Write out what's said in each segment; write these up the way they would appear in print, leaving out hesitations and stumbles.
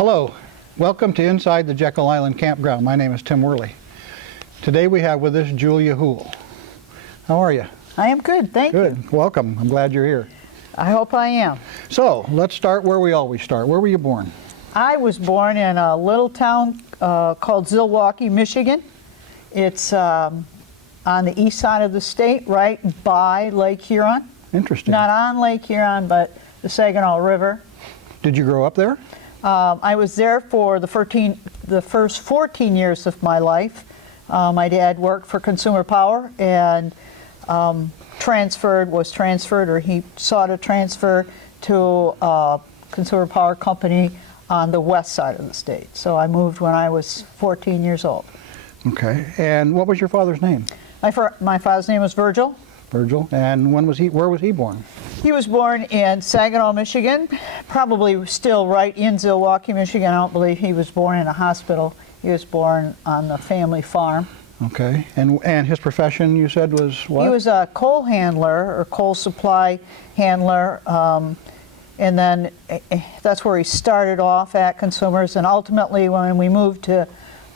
Hello, welcome to Inside the Jekyll Island Campground. My name is Tim Worley. Today we have with us Julia Houle. How are you? I am good, thank you. Good, welcome. I'm glad you're here. I hope I am. So, let's start where we always start. Where were you born? I was born in a little town called Zilwaukee, Michigan. It's on the east side of the state, right by Lake Huron. Interesting. Not on Lake Huron, but the Saginaw River. Did you grow up there? I was there for the first 14 years of my life. My dad worked for Consumer Power and was transferred, or he sought a transfer to a Consumer Power company on the west side of the state. So I moved when I was 14 years old. Okay, and what was your father's name? My father's name was Virgil. Virgil, and where was he born? He was born in Saginaw, Michigan, probably still right in Zilwaukee, Michigan. I don't believe he was born in a hospital. He was born on the family farm. Okay, and his profession, you said, was what? He was a coal handler, or coal supply handler, and then that's where he started off at Consumers, and ultimately when we moved to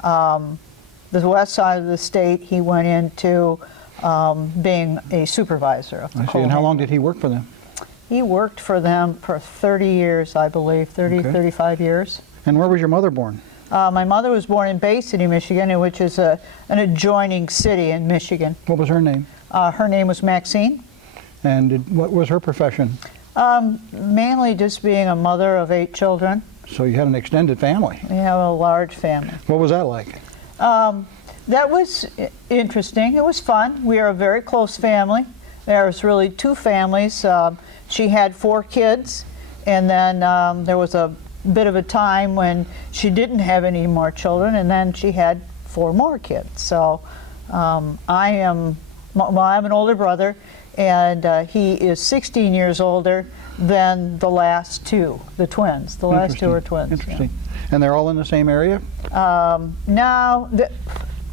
the west side of the state, he went into being a supervisor of the I see. coal And how long handler. did he work for them? He worked for them for 30 years, I believe, 35 years. And where was your mother born? My mother was born in Bay City, Michigan, which is an adjoining city in Michigan. What was her name? Her name was Maxine. And what was her profession? Mainly just being a mother of 8 children. So you had an extended family. We have a large family. What was that like? That was interesting. It was fun. We are a very close family. There was really 2 families. She had 4 kids, and then there was a bit of a time when she didn't have any more children, and then she had 4 more kids. So I'm an older brother, and he is 16 years older than the last 2, the twins. The last 2 are twins. Interesting. Yeah. And they're all in the same area? Now,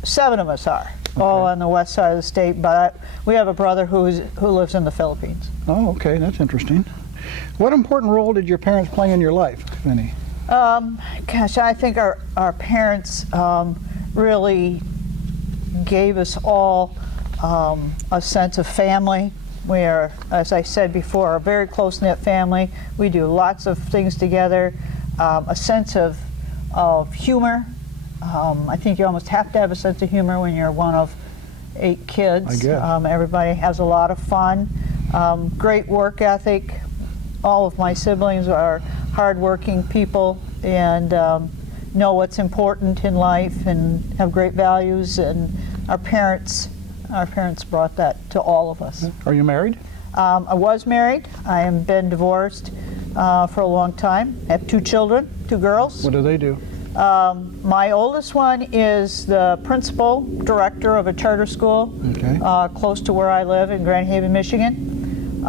7 of us are, all on the west side of the state, but we have a brother who lives in the Philippines. Oh, okay, that's interesting. What important role did your parents play in your life, if any? Gosh, I think our parents really gave us all a sense of family. We are, as I said before, a very close-knit family. We do lots of things together, a sense of humor. I think you almost have to have a sense of humor when you're one of 8 kids. I guess. Everybody has a lot of fun. Great work ethic. All of my siblings are hardworking people and know what's important in life and have great values. And our parents brought that to all of us. Are you married? I was married. I have been divorced for a long time. I have 2 children, 2 girls. What do they do? My oldest one is the principal director of a charter school close to where I live in Grand Haven, Michigan.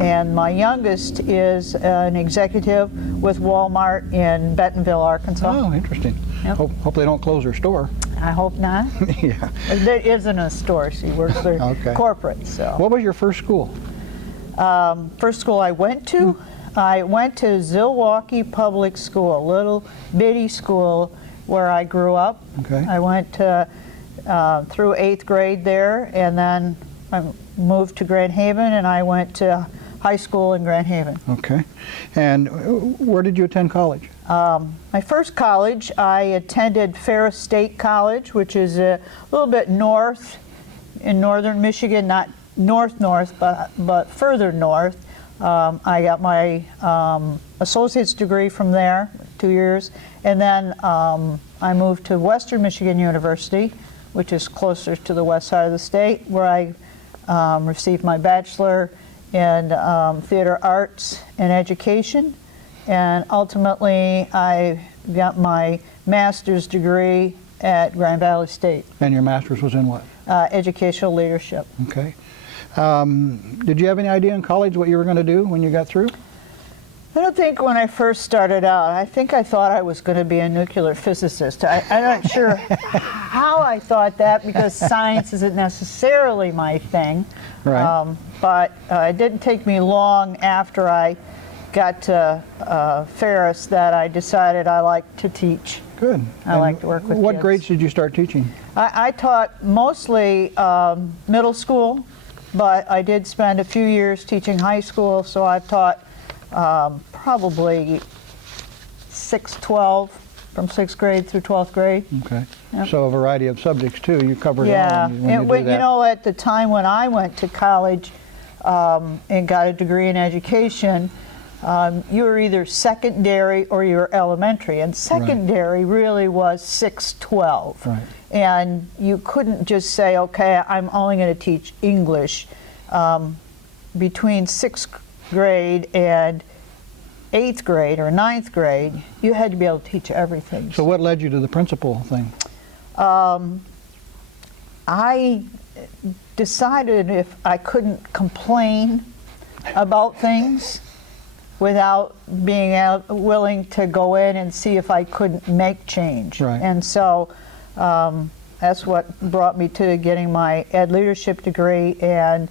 And my youngest is an executive with Walmart in Bentonville, Arkansas. Oh, interesting. Yep. Hope they don't close their store. I hope not. Yeah. There isn't a store. She works for corporate. So. What was your first school? First school I went to? I went to Zilwaukee Public School, a little bitty school where I grew up. Okay. I went through 8th grade there, and then I moved to Grand Haven, and I went to high school in Grand Haven. Okay. And where did you attend college? My first college, I attended Ferris State College, which is a little bit north in northern Michigan, not north, but further north. I got my associate's degree from there, 2 years, and then I moved to Western Michigan University, which is closer to the west side of the state, where I received my bachelor in theater arts and education, and ultimately I got my master's degree at Grand Valley State. And your master's was in what? Educational leadership. Okay. Did you have any idea in college what you were going to do when you got through? I don't think when I first started out, I think I thought I was going to be a nuclear physicist. I'm not sure how I thought that, because science isn't necessarily my thing. Right. But it didn't take me long after I got to Ferris that I decided I liked to teach. Good. I like to work with What kids. grades did you start teaching? I taught mostly middle school, but I did spend a few years teaching high school, so I've taught probably 12, from 6th grade through 12th grade. Okay. Yep. So a variety of subjects too. You covered Yeah, all when you do that. you know, at the time when I went to college and got a degree in education, you were either secondary or you were elementary, and secondary really was 6-12. Right. And you couldn't just say, okay, I'm only going to teach English. Between 6th grade and 8th grade or 9th grade, you had to be able to teach everything. So what led you to the principal thing? I decided if I couldn't complain about things without being willing to go in and see if I couldn't make change. Right. And so that's what brought me to getting my ed leadership degree and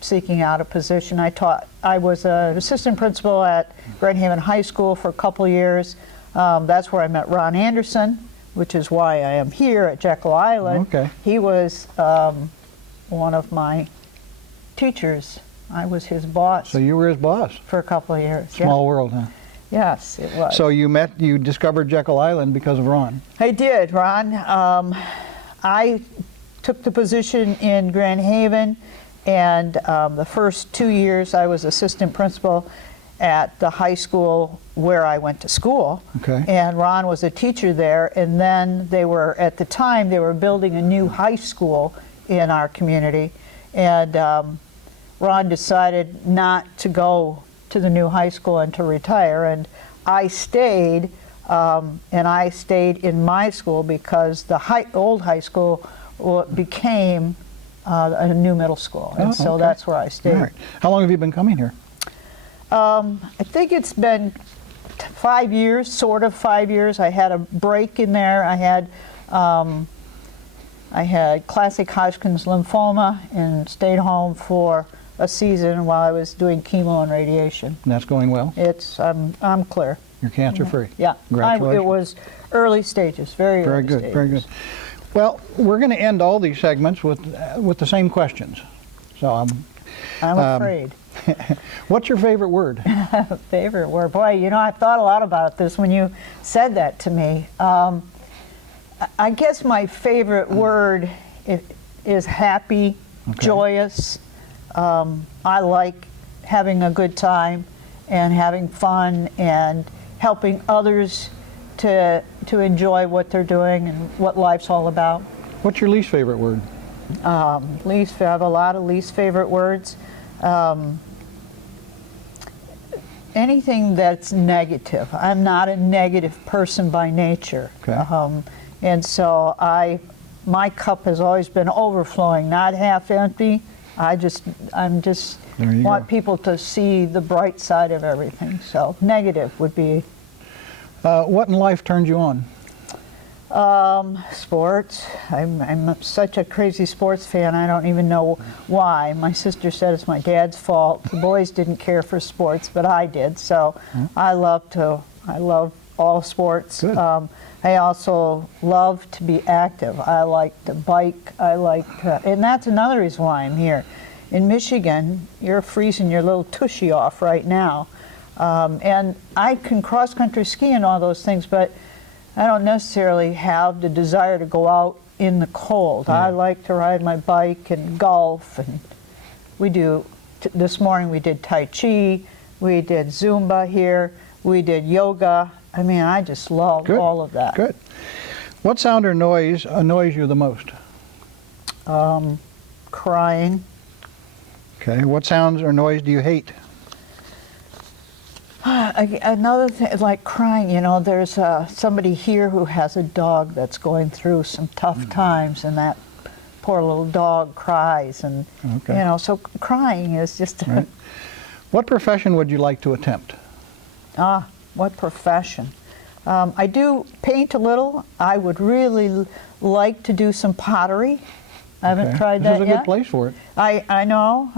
seeking out a position. I was an assistant principal at Grand Haven High School for a couple of years. That's where I met Ron Anderson, which is why I am here at Jekyll Island. Okay. He was one of my teachers. I was his boss So you were his boss. for a couple of years. Small world, huh? Yeah. Yes, it was. So you discovered Jekyll Island because of Ron. I did, Ron. I took the position in Grand Haven, and the first 2 years I was assistant principal at the high school where I went to school. Okay. And Ron was a teacher there, and then at the time, they were building a new high school in our community, and Ron decided not to go to the new high school and to retire, and I stayed, in my school because the old high school became a new middle school, and so okay. that's where I stayed. All right. How long have you been coming here? I think it's been 5 years, sort of 5 years. I had a break in there. I had classic Hodgkin's lymphoma and stayed home for a season while I was doing chemo and radiation. And that's going well? I'm clear. You're cancer free? Yeah. Congratulations. It was early stages, very early good, stages. very good. Well, we're going to end all these segments with the same questions. So I'm afraid. what's your favorite word? Favorite word? Boy, you know, I've thought a lot about this when you said that to me. I guess my favorite word is happy, Okay. joyous. I like having a good time and having fun and helping others to enjoy what they're doing and what life's all about. What's your least favorite word? I have a lot of least favorite words. Anything that's negative. I'm not a negative person by nature. Okay. And so my cup has always been overflowing, not half empty. I'm just There you want go. people to see the bright side of everything. So negative would be What in life turns you on? sports. I'm such a crazy sports fan. I don't even know why. My sister said it's my dad's fault. The boys didn't care for sports, but I did. So I love all sports. Good. I also love to be active. I like to bike. And that's another reason why I'm here. In Michigan, you're freezing your little tushy off right now. And I can cross-country ski and all those things, but I don't necessarily have the desire to go out in the cold. Yeah. I like to ride my bike and golf, and this morning we did Tai Chi, we did Zumba here, we did yoga. I mean, I just love Good. all of that. Good. What sound or noise annoys you the most? Crying. Okay. What sounds or noise do you hate? Another thing, like crying, you know, there's somebody here who has a dog that's going through some tough times, and that poor little dog cries, and Okay. you know, so crying is just Right. What profession would you like to attempt? What profession? I do paint a little. I would really like to do some pottery. I haven't Okay. tried This that is a yet. good place for it. I know.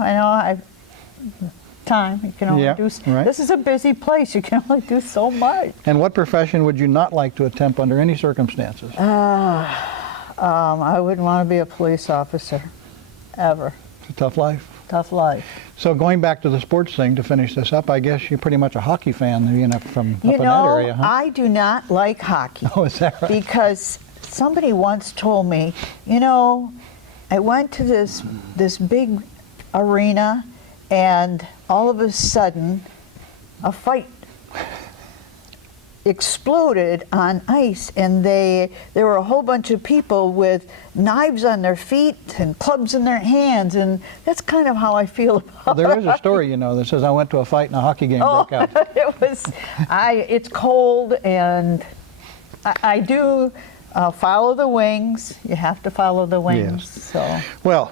time. You can only Yeah, do. right. This is a busy place. You can only do so much. And what profession would you not like to attempt under any circumstances? I wouldn't want to be a police officer, ever. It's a tough life. Tough life. So going back to the sports thing to finish this up, I guess you're pretty much a hockey fan, from up You in that know, area, huh? I do not like hockey. Oh, is that right? Because somebody once told me, you know, I went to this big arena, and all of a sudden, a fight exploded on ice, and there were a whole bunch of people with knives on their feet and clubs in their hands, and that's kind of how I feel about Well, there is a story, that says I went to a fight and a hockey game broke out. it's cold, and I do follow the wings. You have to follow the wings. Yes. So. Well,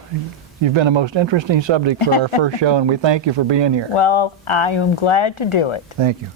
you've been a most interesting subject for our first show, and we thank you for being here. Well, I am glad to do it. Thank you.